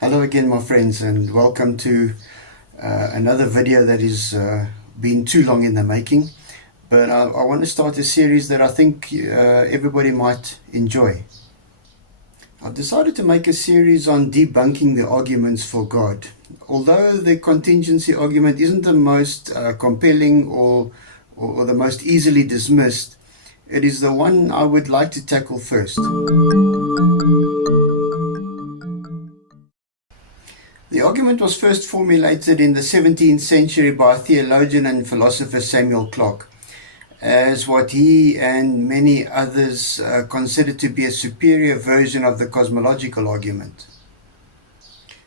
Hello again, my friends, and welcome to another video that is been too long in the making. But I want to start a series that I think everybody might enjoy. I've decided to make a series on debunking the arguments for God. Although the contingency argument isn't the most compelling or the most easily dismissed, it is the one I would like to tackle first. The argument was first formulated in the 17th century by theologian and philosopher Samuel Clarke, as what he and many others considered to be a superior version of the cosmological argument.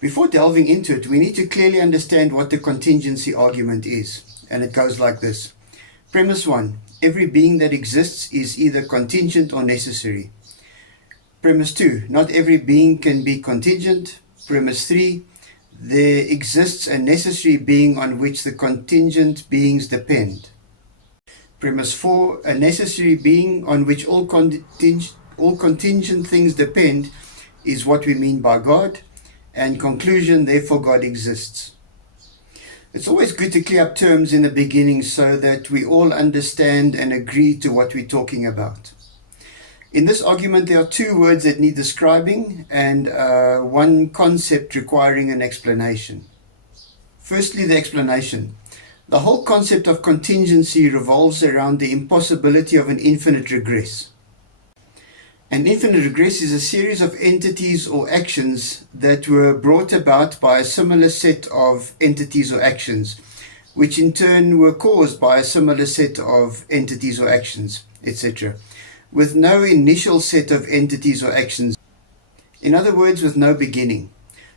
Before delving into it, we need to clearly understand what the contingency argument is, and it goes like this. Premise 1. Every being that exists is either contingent or necessary. Premise 2. Not every being can be contingent. Premise 3. There exists a necessary being on which the contingent beings depend. Premise 4. A necessary being on which all contingent things depend is what we mean by God. And conclusion, therefore God exists. It's always good to clear up terms in the beginning so that we all understand and agree to what we're talking about. In this argument, there are two words that need describing and one concept requiring an explanation. Firstly, the explanation. The whole concept of contingency revolves around the impossibility of an infinite regress. An infinite regress is a series of entities or actions that were brought about by a similar set of entities or actions, which in turn were caused by a similar set of entities or actions, etc., with no initial set of entities or actions. In other words, with no beginning.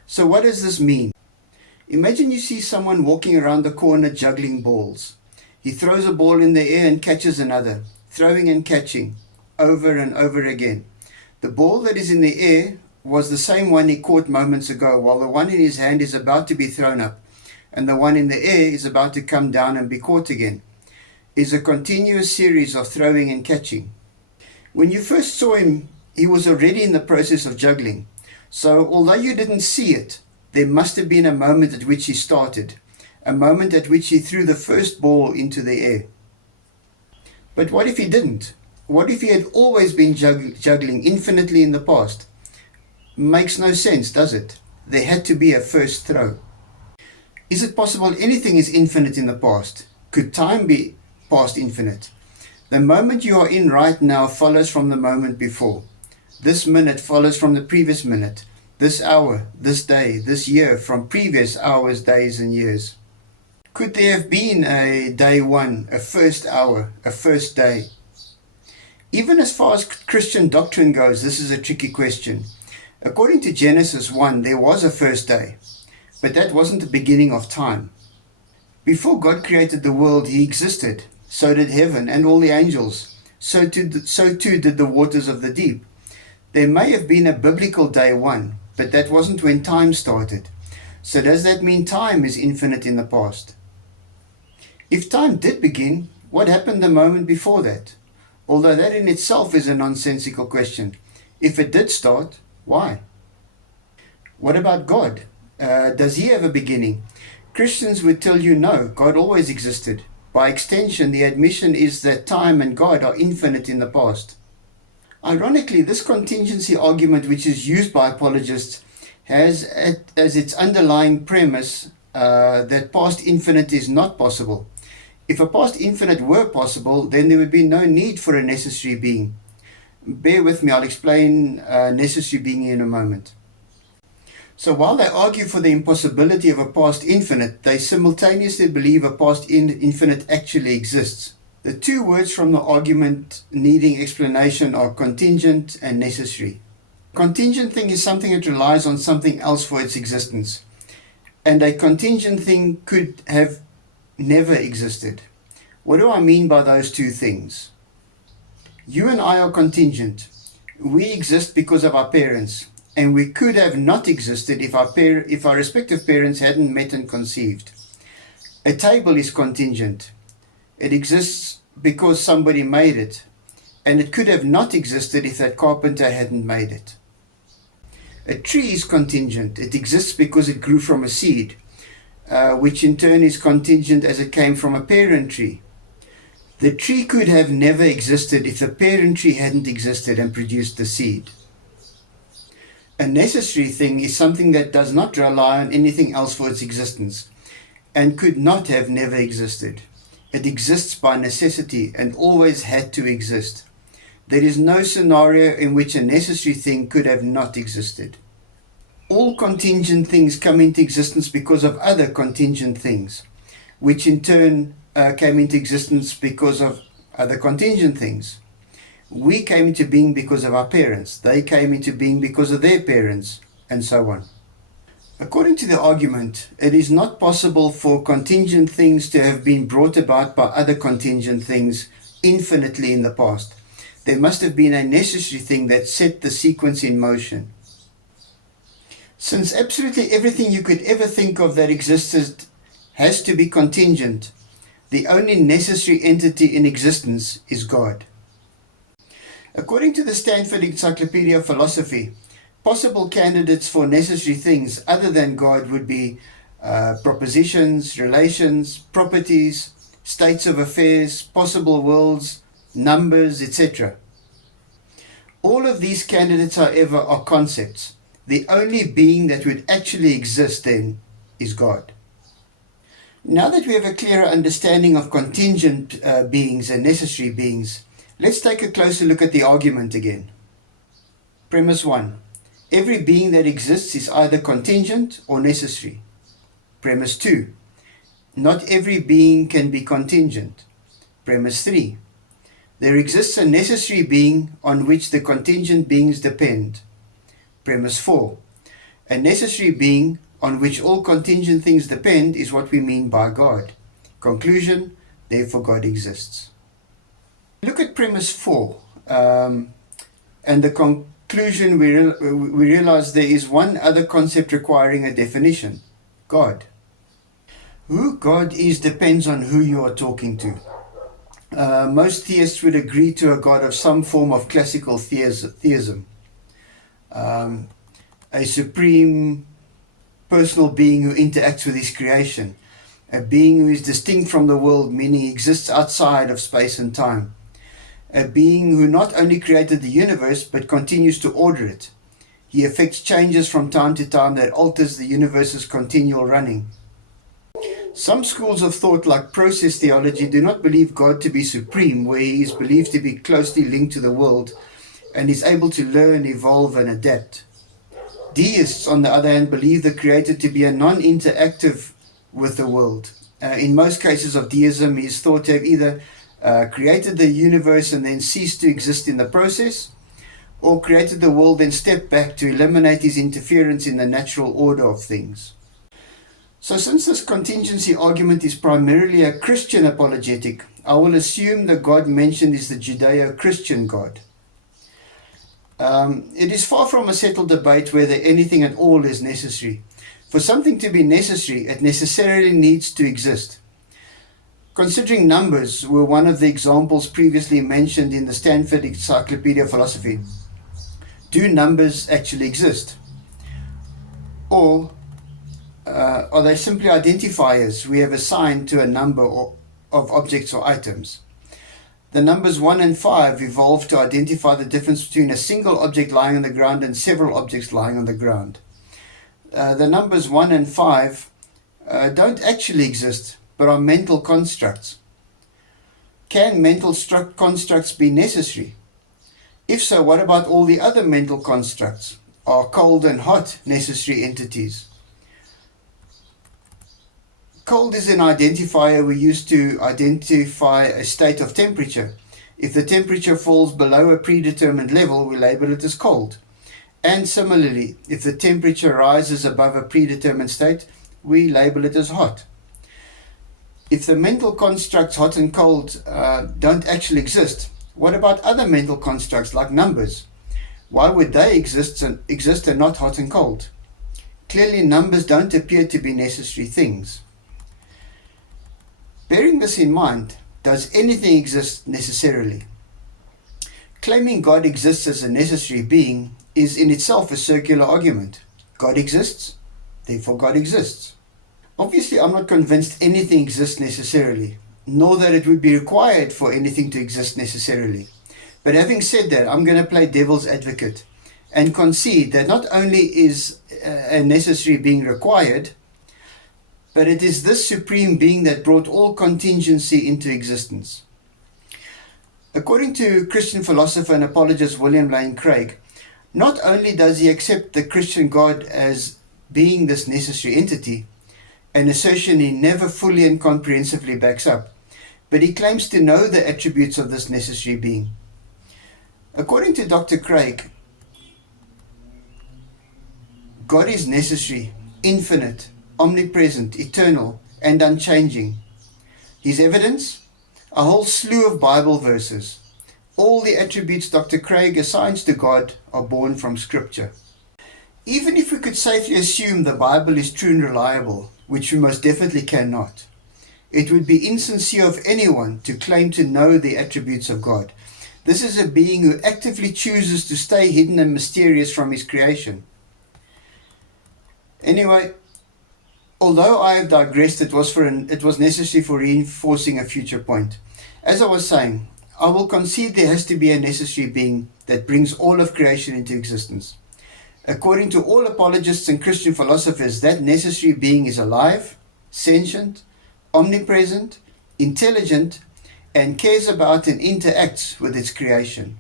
So what does this mean? Imagine you see someone walking around the corner juggling balls. He throws a ball in the air and catches another, throwing and catching, over and over again. The ball that is in the air was the same one he caught moments ago, while the one in his hand is about to be thrown up, and the one in the air is about to come down and be caught again. It's a continuous series of throwing and catching. When you first saw him, he was already in the process of juggling. So although you didn't see it, there must have been a moment at which he started, a moment at which he threw the first ball into the air. But what if he didn't? What if he had always been juggling infinitely in the past? Makes no sense, does it? There had to be a first throw. Is it possible anything is infinite in the past? Could time be past infinite? The moment you are in right now follows from the moment before. This minute follows from the previous minute. This hour, this day, this year from previous hours, days, and years. Could there have been a day one, a first hour, a first day? Even as far as Christian doctrine goes, this is a tricky question. According to Genesis 1, there was a first day, but that wasn't the beginning of time. Before God created the world, He existed. So did heaven and all the angels. So too did the waters of the deep. There may have been a biblical day one, but that wasn't when time started. So does that mean time is infinite in the past? If time did begin, what happened the moment before that? Although that in itself is a nonsensical question. If it did start, why? What about God? Does He have a beginning? Christians would tell you no, God always existed. By extension, the admission is that time and God are infinite in the past. Ironically, this contingency argument, which is used by apologists, has as its underlying premise that past infinite is not possible. If a past infinite were possible, then there would be no need for a necessary being. Bear with me, I'll explain necessary being in a moment. So while they argue for the impossibility of a past infinite, they simultaneously believe a past infinite actually exists. The two words from the argument needing explanation are contingent and necessary. Contingent thing is something that relies on something else for its existence. And a contingent thing could have never existed. What do I mean by those two things? You and I are contingent. We exist because of our parents. And we could have not existed if our respective parents hadn't met and conceived. A table is contingent. It exists because somebody made it, and it could have not existed if that carpenter hadn't made it. A tree is contingent. It exists because it grew from a seed, which in turn is contingent as it came from a parent tree. The tree could have never existed if the parent tree hadn't existed and produced the seed. A necessary thing is something that does not rely on anything else for its existence and could not have never existed. It exists by necessity and always had to exist. There is no scenario in which a necessary thing could have not existed. All contingent things come into existence because of other contingent things, which in turn came into existence because of other contingent things. We came into being because of our parents. They came into being because of their parents, and so on. According to the argument, it is not possible for contingent things to have been brought about by other contingent things infinitely in the past. There must have been a necessary thing that set the sequence in motion. Since absolutely everything you could ever think of that existed has to be contingent, the only necessary entity in existence is God. According to the Stanford Encyclopedia of Philosophy, possible candidates for necessary things other than God would be propositions, relations, properties, states of affairs, possible worlds, numbers, etc. All of these candidates, however, are concepts. The only being that would actually exist then is God. Now that we have a clearer understanding of contingent beings and necessary beings, let's take a closer look at the argument again. Premise 1. Every being that exists is either contingent or necessary. Premise 2. Not every being can be contingent. Premise 3. There exists a necessary being on which the contingent beings depend. Premise 4. A necessary being on which all contingent things depend is what we mean by God. Conclusion, therefore God exists. Look at premise 4 and the conclusion we realize there is one other concept requiring a definition: God. Who God is depends on who you are talking to. Most theists would agree to a God of some form of classical theism. A supreme personal being who interacts with his creation. A being who is distinct from the world, meaning exists outside of space and time. A being who not only created the universe but continues to order it. He effects changes from time to time that alters the universe's continual running. Some schools of thought, like process theology, do not believe God to be supreme, where he is believed to be closely linked to the world and is able to learn, evolve and adapt. Deists, on the other hand, believe the Creator to be a non-interactive with the world. In most cases of deism, he is thought to have either created the universe and then ceased to exist in the process, or created the world then stepped back to eliminate his interference in the natural order of things. So since this contingency argument is primarily a Christian apologetic, I will assume the God mentioned is the Judeo-Christian God. It is far from a settled debate whether anything at all is necessary. For something to be necessary, it necessarily needs to exist. Considering numbers were one of the examples previously mentioned in the Stanford Encyclopedia of Philosophy, do numbers actually exist? Or are they simply identifiers we have assigned to a number of objects or items? The numbers 1 and 5 evolved to identify the difference between a single object lying on the ground and several objects lying on the ground. The numbers 1 and 5 don't actually exist, but are mental constructs. Can mental constructs be necessary? If so, what about all the other mental constructs? Are cold and hot necessary entities? Cold is an identifier we use to identify a state of temperature. If the temperature falls below a predetermined level, we label it as cold. And similarly, if the temperature rises above a predetermined state, we label it as hot. If the mental constructs hot and cold don't actually exist, what about other mental constructs like numbers? Why would they exist and not hot and cold? Clearly, numbers don't appear to be necessary things. Bearing this in mind, does anything exist necessarily? Claiming God exists as a necessary being is in itself a circular argument. God exists, therefore God exists. Obviously, I'm not convinced anything exists necessarily, nor that it would be required for anything to exist necessarily. But having said that, I'm going to play devil's advocate and concede that not only is a necessary being required, but it is this supreme being that brought all contingency into existence. According to Christian philosopher and apologist William Lane Craig, not only does he accept the Christian God as being this necessary entity, an assertion he never fully and comprehensively backs up, but he claims to know the attributes of this necessary being. According to Dr. Craig, God is necessary, infinite, omnipresent, eternal, and unchanging. His evidence? A whole slew of Bible verses. All the attributes Dr. Craig assigns to God are born from Scripture. Even if we could safely assume the Bible is true and reliable, which we most definitely cannot, it would be insincere of anyone to claim to know the attributes of God. This is a being who actively chooses to stay hidden and mysterious from his creation. Anyway, although I have digressed, it was necessary for reinforcing a future point. As I was saying, I will concede there has to be a necessary being that brings all of creation into existence. According to all apologists and Christian philosophers, that necessary being is alive, sentient, omnipresent, intelligent, and cares about and interacts with its creation.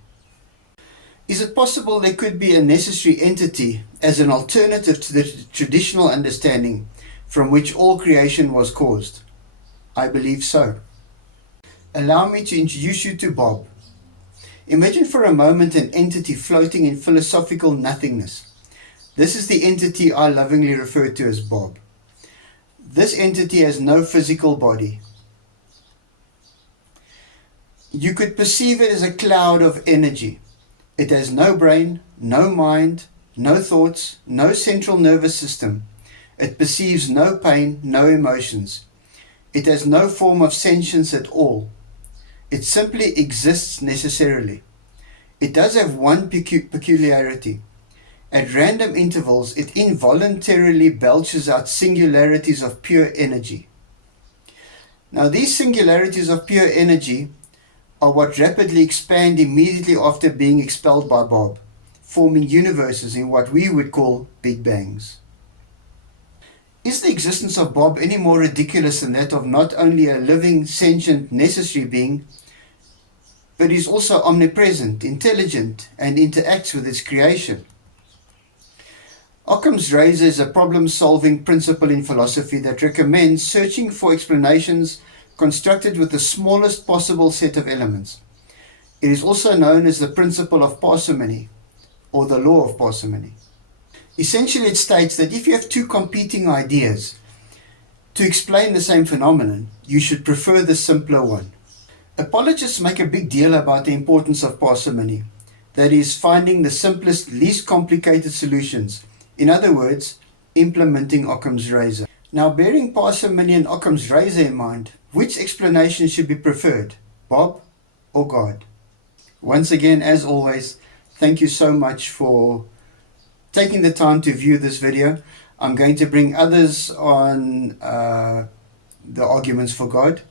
Is it possible there could be a necessary entity as an alternative to the traditional understanding from which all creation was caused? I believe so. Allow me to introduce you to Bob. Imagine for a moment an entity floating in philosophical nothingness. This is the entity I lovingly refer to as Bob. This entity has no physical body. You could perceive it as a cloud of energy. It has no brain, no mind, no thoughts, no central nervous system. It perceives no pain, no emotions. It has no form of sentience at all. It simply exists necessarily. It does have one peculiarity. At random intervals, it involuntarily belches out singularities of pure energy. Now, these singularities of pure energy are what rapidly expand immediately after being expelled by Bob, forming universes in what we would call Big Bangs. Is the existence of Bob any more ridiculous than that of not only a living, sentient, necessary being, but is also omnipresent, intelligent, and interacts with its creation? Occam's razor is a problem-solving principle in philosophy that recommends searching for explanations constructed with the smallest possible set of elements. It is also known as the principle of parsimony, or the law of parsimony. Essentially, it states that if you have two competing ideas to explain the same phenomenon, you should prefer the simpler one. Apologists make a big deal about the importance of parsimony, that is, finding the simplest, least complicated solutions. In other words, implementing Occam's razor. Now, bearing parsimony and Occam's razor in mind, which explanation should be preferred, Bob or God? Once again, as always, thank you so much for taking the time to view this video. I'm going to bring others on the arguments for God.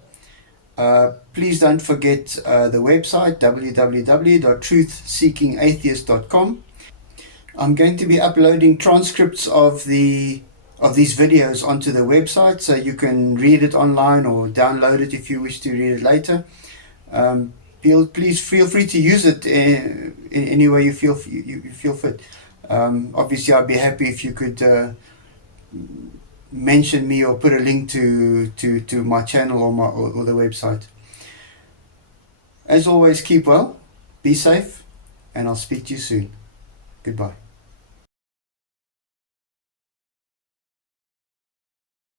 Please don't forget the website www.truthseekingatheist.com. I'm going to be uploading transcripts of these videos onto the website, so you can read it online or download it if you wish to read it later. Please feel free to use it in any way you feel fit. Obviously, I'd be happy if you could mention me or put a link to my channel or the website. As always, keep well, be safe, and I'll speak to you soon. Goodbye.